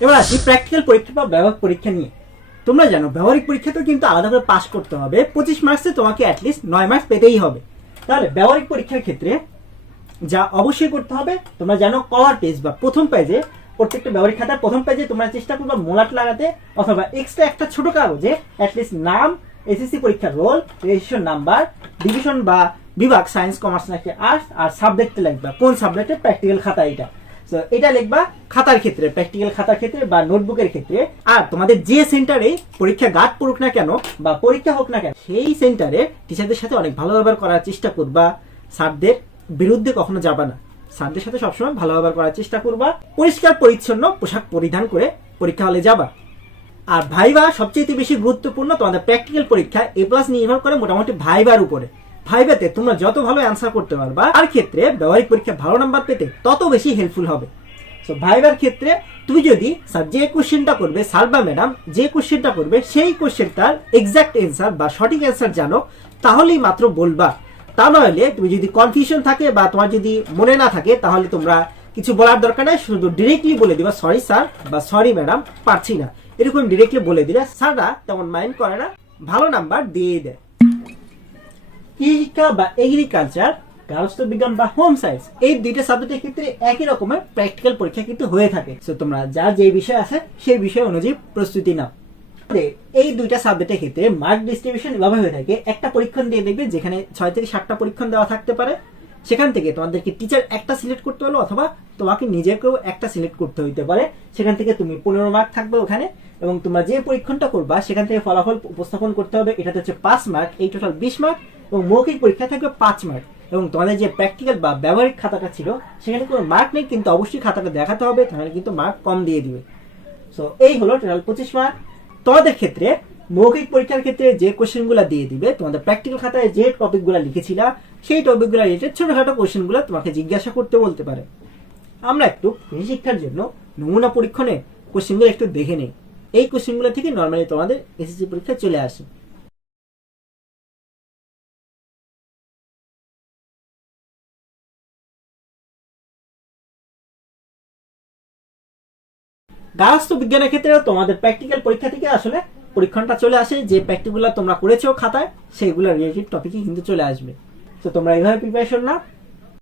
এবার আসি প্র্যাকটিক্যাল পরীক্ষা বা ব্যবহারিক পরীক্ষা নিয়ে। তোমরা জানো ব্যবহারিক পরীক্ষাতেও কিন্তু আলাদা করে পাস করতে হবে। 25 মার্কসে তোমাকে অ্যাটলিস্ট 9 মার্কস পেতেই হবে। তাহলে ব্যবহারিক পরীক্ষার ক্ষেত্রে যা অবশ্যই করতে হবে, তোমরা জানো কভার পেজ বা প্রথম পেজে, প্রত্যেকটা ব্যবহারিক খাতার প্রথম পেজে তোমরা চেষ্টা করবে মোলাট লাগাতে, অথবা এক্সট্রা একটা ছোট কাগজে অ্যাটলিস্ট নাম, এসএসসি পরীক্ষার রোল, রেজিস্ট্রেশন নাম্বার, ডিভিশন বা বিভাগ, সায়েন্স, কমার্স নাকি আর্টস, আর সাবজেক্টে লিখবা কোন সাবজেক্টে প্র্যাকটিক্যাল খাতা এটা। তো এটা লিখবা খাতার ক্ষেত্রে, প্র্যাকটিক্যাল খাতার ক্ষেত্রে বা নোটবুকের ক্ষেত্রে। আর তোমাদের যে সেন্টারে পরীক্ষা গার্ড পড়ুক না কেন বা পরীক্ষা হোক না কেন, সেই সেন্টারে টিচারদের সাথে অনেক ভালো ব্যবহার করার চেষ্টা করবা। স্যারদের বিরুদ্ধে কখনো যাবা না, স্যারদের সাথে সবসময় ভালো ব্যবহার করার চেষ্টা করবা। পরিষ্কার পরিচ্ছন্ন পোশাক পরিধান করে পরীক্ষা হলে যাবা। আর ভাইবা সবচেয়ে বেশি গুরুত্বপূর্ণ। তোমাদের প্র্যাকটিক্যাল পরীক্ষা A+ নির্ভর করে মোটামুটি ভাইবার উপরে। ভাইবাতে তোমরা যত ভালো অ্যান্সার করতে পারবা, আর ক্ষেত্রে ব্যবহারিক পরীক্ষা ভালো নাম্বার পেতে তত বেশি হেল্পফুল হবে। সো ভাইবার ক্ষেত্রে তুমি যদি স্যার যে কোশ্চেনটা করবে, স্যার বা ম্যাডাম যে কোশ্চেনটা করবে সেই কোশ্চেনটার এক্সাক্ট অ্যান্সার বা সঠিক অ্যান্সার জানো, তাহলেই মাত্র বলবা। তা নইলে তুমি যদি কনফিউশন থাকে বা তোমার যদি মনে না থাকে, তাহলে তোমরা কিছু বলার দরকার নেই, শুধু ডিরেক্টলি বলে দিবা সরি স্যার বা সরি ম্যাডাম, পারছি না। এরকম ডিরেক্টলি বলে দিলে স্যাররা তেমন মাইন্ড করে না, ভালো নাম্বার দিয়ে দেয়। কৃষিশিক্ষা বা এগ্রিকালচার, গার্হস্থ্য বিজ্ঞান বা হোম সায়েন্স, এই দুইটা সাবজেক্টের ক্ষেত্রে একই রকমের প্র্যাকটিক্যাল পরীক্ষা কিন্তু হয়ে থাকে। সো তোমরা যার যে বিষয় আছে সেই বিষয় অনুযায়ী প্রস্তুতি নাও। এই দুইটা সাবজেক্টের ক্ষেত্রে মার্ক ডিস্ট্রিবিউশন এভাবে হয়ে থাকে। একটা পরীক্ষণ দিয়ে দেখবে যেখানে 6 থেকে 7টা পরীক্ষণ দেওয়া থাকতে পারে। সেখান থেকে তোমাদেরকে টিচার একটা সিলেক্ট করতে হলো, অথবা তোমাকে নিজেকেও একটা সিলেক্ট করতে হইতে পারে। সেখান থেকে তুমি 15 মার্ক থাকবে ওখানে, এবং তোমরা যে পরীক্ষণটা করবা সেখান থেকে ফলাফল উপস্থাপন করতে হবে। এটাতে হচ্ছে 5 মার্ক, এই টোটাল 20 মার্ক। এবং মৌখিক পরীক্ষা থাকবে 5 মার্ক। এবং তোমাদের যে প্র্যাকটিক্যাল বা ব্যবহারিক খাতাটা ছিল সেখানে কোনো মার্ক নেই, কিন্তু অবশ্যই খাতাটা দেখাতে হবে, তাহলে কিন্তু মার্ক কম দিয়ে দিবে। সো এই হলো টোটাল 25 মার্ক। তোমাদের ক্ষেত্রে মৌখিক পরীক্ষার ক্ষেত্রে যে কোশ্চেনগুলো দিয়ে দিবে, তোমাদের প্র্যাকটিক্যাল খাতায় যে টপিকগুলো লিখেছিলা সেই টপিকগুলো রিলেটেড ছোটখাটো কোশ্চেনগুলো তোমাকে জিজ্ঞাসা করতে বলতে পারে। আমরা একটু শিক্ষার জন্য নমুনা পরীক্ষণে কোশ্চেনগুলো একটু দেখে নেই। এই কোশ্চেনগুলো থেকে নর্মালি তোমাদের এসএসসি পরীক্ষা চলে আসে। গার্হস্থ্য বিজ্ঞানের ক্ষেত্রে তোমাদের প্র্যাকটিক্যাল পরীক্ষা থেকে আসলে পরীক্ষণটা চলে আসে, যে প্র্যাকটিক্যালগুলো তোমরা করেছো খাতায় সেইগুলো রিলেটেড টপিকই কিন্তু চলে আসবে। তো তোমরা এইভাবে প্রিপারেশন নাও।